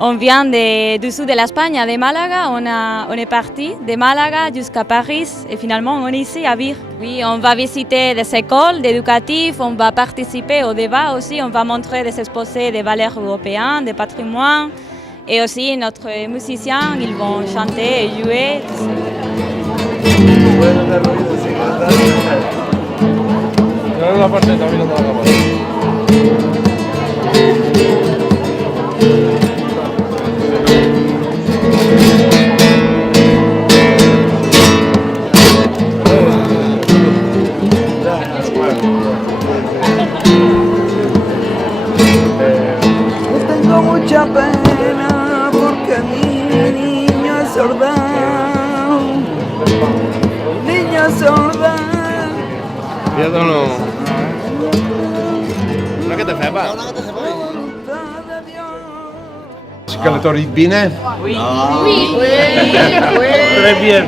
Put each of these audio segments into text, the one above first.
On vient du sud de l'Espagne, de Malaga. On est parti de Malaga jusqu'à Paris et finalement on est ici à Vire. Oui, on va visiter des écoles éducatives, on va participer au débat aussi, on va montrer des exposés des valeurs européennes, des patrimoines et aussi notre musiciens, ils vont chanter et jouer. Tengo mucha pena porque mi niña es sorda, niña sorda. Vedono. Non che te fai ba? Calciatori bene? Oui. Oui. Très bien.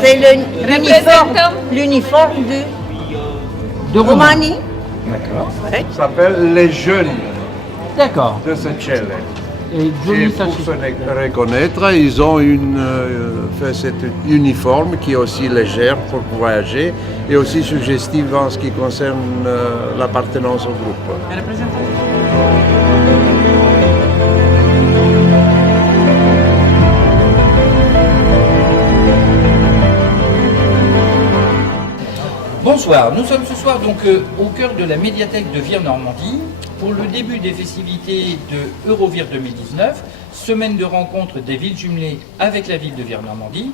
C'est l'uniforme de Roumanie. D'accord. Ça s'appelle les jeunes D'accord. de Secelle. Et Et joli pour sachet. se reconnaître, ils ont fait cet uniforme qui est aussi légère pour voyager et aussi suggestive en ce qui concerne l'appartenance au groupe. Bonsoir, nous sommes ce soir donc au cœur de la médiathèque de Vire-Normandie pour le début des festivités de Eurovire 2019, semaine de rencontre des villes jumelées avec la ville de Vire-Normandie.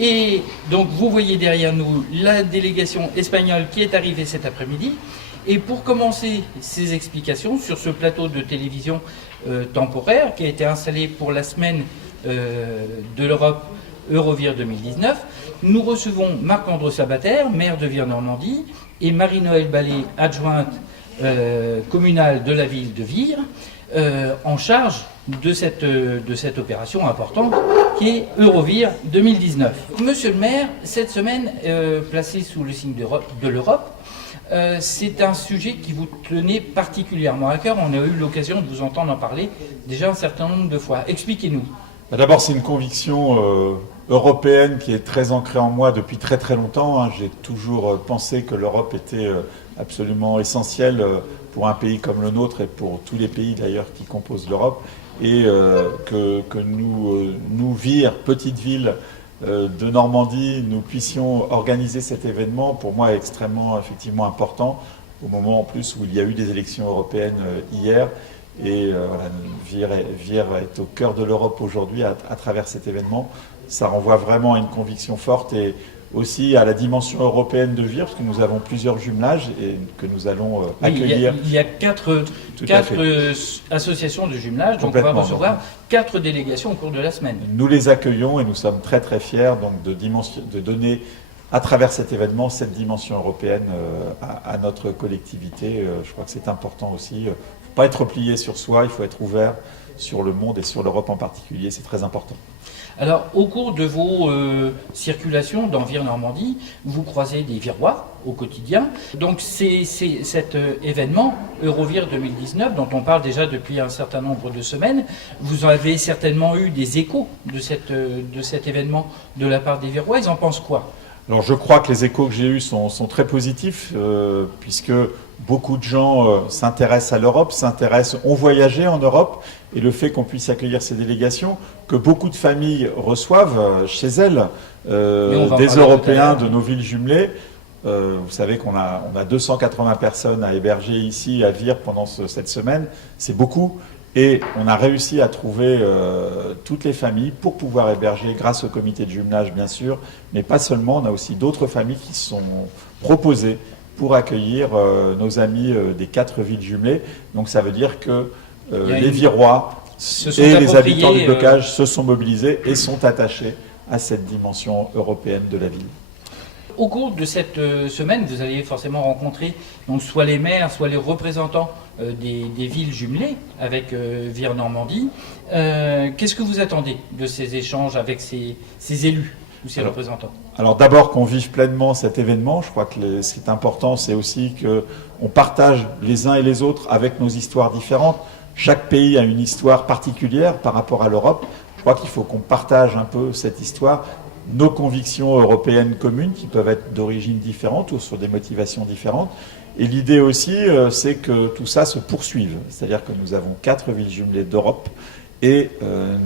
Et donc vous voyez derrière nous la délégation espagnole qui est arrivée cet après-midi. Et pour commencer ces explications sur ce plateau de télévision temporaire qui a été installé pour la semaine de l'Europe Eurovire 2019, nous recevons Marc-André Sabater, maire de Vire-Normandie, et Marie-Noëlle Ballet, adjointe communale de la ville de Vire, en charge de cette opération importante qui est Eurovire 2019. Monsieur le maire, cette semaine, placée sous le signe de l'Europe, c'est un sujet qui vous tenait particulièrement à cœur. On a eu l'occasion de vous entendre en parler déjà un certain nombre de fois. Expliquez-nous. D'abord, c'est une conviction européenne qui est très ancrée en moi depuis très très longtemps. J'ai toujours pensé que l'Europe était absolument essentielle pour un pays comme le nôtre et pour tous les pays d'ailleurs qui composent l'Europe. Et que nous, Vire, petite ville de Normandie, nous puissions organiser cet événement, pour moi, est extrêmement effectivement important, au moment en plus où il y a eu des élections européennes hier. Et voilà, Vire est au cœur de l'Europe aujourd'hui à travers cet événement. Ça renvoie vraiment à une conviction forte et aussi à la dimension européenne de Vire, parce que nous avons plusieurs jumelages et que nous allons accueillir. Il y a quatre associations de jumelage, donc on va recevoir 4 délégations au cours de la semaine. Nous les accueillons et nous sommes très très fiers donc, de donner à travers cet événement cette dimension européenne à notre collectivité. Je crois que c'est important aussi. Il ne faut pas être plié sur soi, il faut être ouvert sur le monde et sur l'Europe en particulier, c'est très important. Alors, au cours de vos circulations dans Vire-Normandie, vous croisez des Virois au quotidien. Donc, c'est cet événement, Eurovire 2019, dont on parle déjà depuis un certain nombre de semaines. Vous avez certainement eu des échos de cet événement de la part des Virois. Ils en pensent quoi ? Alors, je crois que les échos que j'ai eus sont très positifs, puisque beaucoup de gens s'intéressent à l'Europe, ont voyagé en Europe, et le fait qu'on puisse accueillir ces délégations, que beaucoup de familles reçoivent chez elles des Européens de nos villes jumelées. Vous savez qu'on a 280 personnes à héberger ici à Vire pendant cette semaine, c'est beaucoup. Et on a réussi à trouver toutes les familles pour pouvoir héberger, grâce au comité de jumelage bien sûr, mais pas seulement, on a aussi d'autres familles qui se sont proposées pour accueillir nos amis des 4 villes jumelées. Donc ça veut dire que les Virois et les habitants du blocage se sont mobilisés et sont attachés à cette dimension européenne de la ville. Au cours de cette semaine, vous allez forcément rencontrer donc, soit les maires, soit les représentants des villes jumelées avec Vire-Normandie. Qu'est-ce que vous attendez de ces échanges avec ces élus ou ces représentants ? Alors d'abord qu'on vive pleinement cet événement. Je crois que ce qui est important, c'est aussi qu'on partage les uns et les autres avec nos histoires différentes. chaque pays a une histoire particulière par rapport à l'Europe. Je crois qu'il faut qu'on partage un peu cette histoire, nos convictions européennes communes qui peuvent être d'origine différente ou sur des motivations différentes. Et l'idée aussi, c'est que tout ça se poursuive. C'est-à-dire que nous avons 4 villes jumelées d'Europe et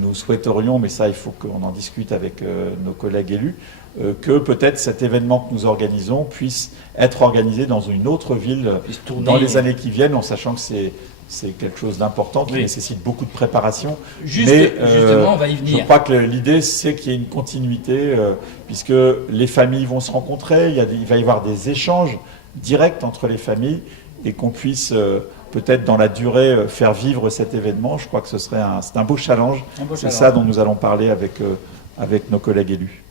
nous souhaiterions, mais ça il faut qu'on en discute avec nos collègues élus, que peut-être cet événement que nous organisons puisse être organisé dans une autre ville dans les années qui viennent, en sachant que c'est quelque chose d'important qui nécessite beaucoup de préparation. Justement, on va y venir. Je crois que l'idée, c'est qu'il y ait une continuité, puisque les familles vont se rencontrer, il va y avoir des échanges directs entre les familles, et qu'on puisse peut-être dans la durée faire vivre cet événement. Je crois que c'est un beau challenge. C'est ça dont nous allons parler avec nos collègues élus.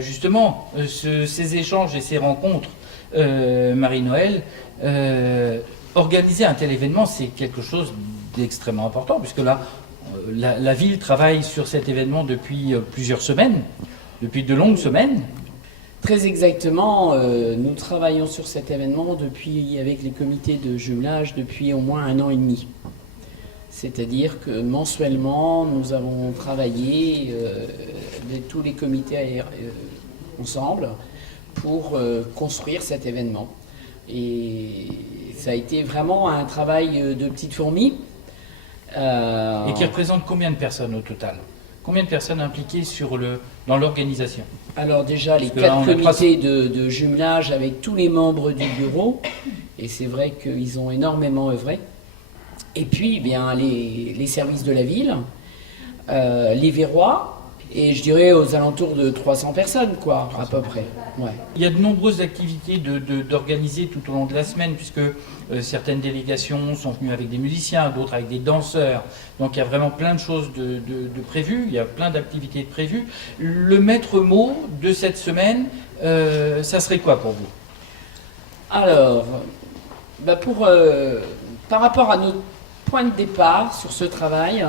Justement, ces échanges et ces rencontres, Marie-Noëlle, organiser un tel événement, c'est quelque chose d'extrêmement important, puisque là, la ville travaille sur cet événement depuis plusieurs semaines, depuis de longues semaines. Très exactement, nous travaillons sur cet événement avec les comités de jumelage depuis au moins 1 an et demi. C'est-à-dire que mensuellement, nous avons travaillé tous les comités ensemble pour construire cet événement. Et ça a été vraiment un travail de petite fourmi. Et qui représente combien de personnes au total? Combien de personnes impliquées dans l'organisation? Alors déjà, les 4 comités de jumelage avec tous les membres du bureau, et c'est vrai qu'ils ont énormément œuvré. Et puis, eh bien, les services de la ville, les Verrois, et je dirais aux alentours de 300 personnes, quoi, à peu près. Ouais. Il y a de nombreuses activités d'organiser tout au long de la semaine, puisque certaines délégations sont venues avec des musiciens, d'autres avec des danseurs. Donc il y a vraiment plein de choses de prévues, il y a plein d'activités de prévues. Le maître mot de cette semaine, ça serait quoi pour vous? Alors, par rapport à notre point de départ sur ce travail,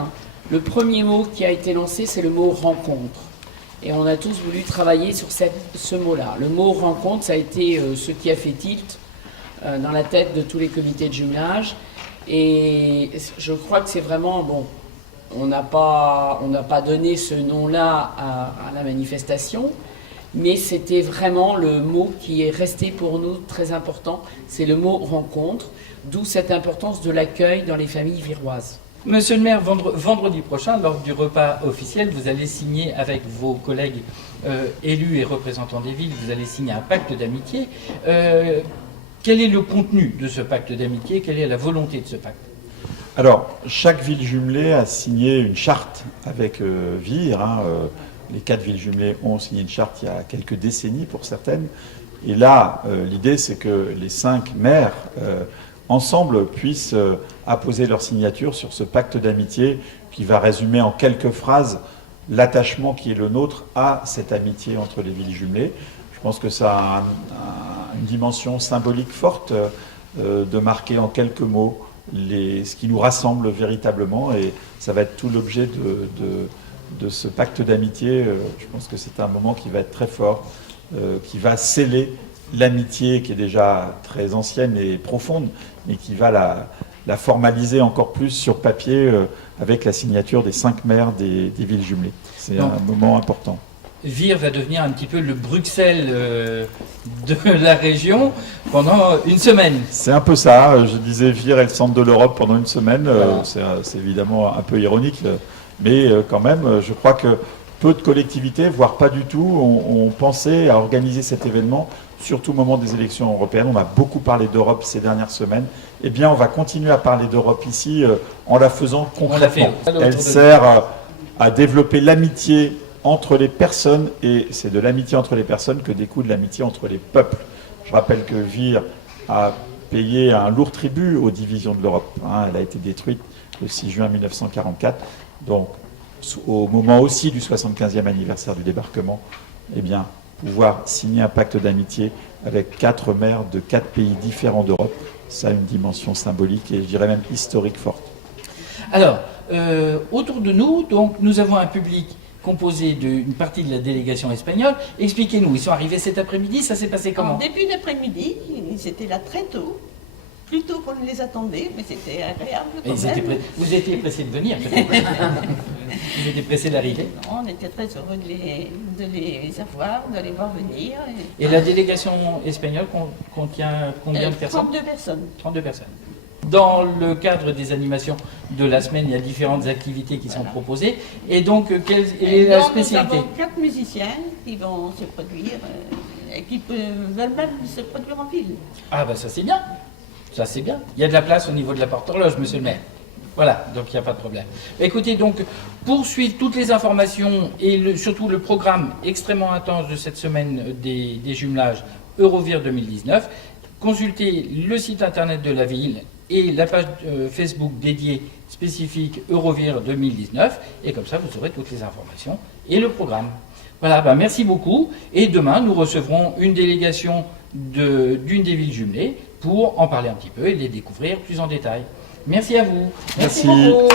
le premier mot qui a été lancé, c'est le mot « rencontre ». Et on a tous voulu travailler sur ce mot-là. Le mot « rencontre », ça a été ce qui a fait tilt dans la tête de tous les comités de jumelage. Et je crois que c'est vraiment, bon, on n'a pas donné ce nom-là à la manifestation, mais c'était vraiment le mot qui est resté pour nous très important, c'est le mot « rencontre », d'où cette importance de l'accueil dans les familles viroises. Monsieur le maire, vendredi prochain, lors du repas officiel, vous allez signer avec vos collègues élus et représentants des villes, vous allez signer un pacte d'amitié. Quel est le contenu de ce pacte d'amitié? Quelle est la volonté de ce pacte? Alors, chaque ville jumelée a signé une charte avec Vire. Les 4 villes jumelées ont signé une charte il y a quelques décennies pour certaines. Et là, l'idée, c'est que les 5 maires ensemble puissent apposer leur signature sur ce pacte d'amitié qui va résumer en quelques phrases l'attachement qui est le nôtre à cette amitié entre les villes jumelées. Je pense que ça a une dimension symbolique forte de marquer en quelques mots ce qui nous rassemble véritablement, et ça va être tout l'objet de ce pacte d'amitié. Je pense que c'est un moment qui va être très fort, qui va sceller l'amitié qui est déjà très ancienne et profonde, mais qui va la formaliser encore plus sur papier avec la signature des 5 maires des villes jumelées. C'est un moment important. Vire va devenir un petit peu le Bruxelles de la région pendant une semaine. C'est un peu ça. Je disais Vire est le centre de l'Europe pendant une semaine. Voilà. C'est évidemment un peu ironique, mais quand même, je crois que peu de collectivités, voire pas du tout, ont pensé à organiser cet événement, surtout au moment des élections européennes. On a beaucoup parlé d'Europe ces dernières semaines. Eh bien, on va continuer à parler d'Europe ici en la faisant concrètement. Elle sert à développer l'amitié entre les personnes, et c'est de l'amitié entre les personnes que découle l'amitié entre les peuples. Je rappelle que Vire a payé un lourd tribut aux divisions de l'Europe. Elle a été détruite le 6 juin 1944. Donc, au moment aussi du 75e anniversaire du débarquement, eh bien, pouvoir signer un pacte d'amitié avec 4 maires de 4 pays différents d'Europe, ça a une dimension symbolique et je dirais même historique forte. Alors, autour de nous, donc, nous avons un public composé d'une partie de la délégation espagnole. Expliquez-nous, ils sont arrivés cet après-midi, ça s'est passé comment? En début d'après-midi, ils étaient là très tôt. plus tôt qu'on ne les attendait, mais c'était agréable quand même. Vous étiez pressé de venir, peut-être. Vous étiez pressé d'arriver. On était très heureux de les avoir, de les voir venir. Et la délégation espagnole contient combien de personnes? 32 personnes. 32 personnes. Dans le cadre des animations de la semaine, il y a différentes activités qui sont proposées. Et donc, quelle est la spécialité? Nous avons 4 musiciens qui vont se produire et qui veulent même se produire en ville. Ah ben ça c'est bien. Ça c'est bien. Il y a de la place au niveau de la porte horloge, monsieur le maire. Voilà, donc il n'y a pas de problème. Écoutez, donc, pour suivre toutes les informations et surtout le programme extrêmement intense de cette semaine des jumelages Eurovir 2019, consultez le site internet de la ville et la page Facebook dédiée spécifique Eurovir 2019, et comme ça vous aurez toutes les informations et le programme. Voilà, ben merci beaucoup, et demain nous recevrons une délégation d'une des villes jumelées pour en parler un petit peu et les découvrir plus en détail. Merci à vous. Merci beaucoup.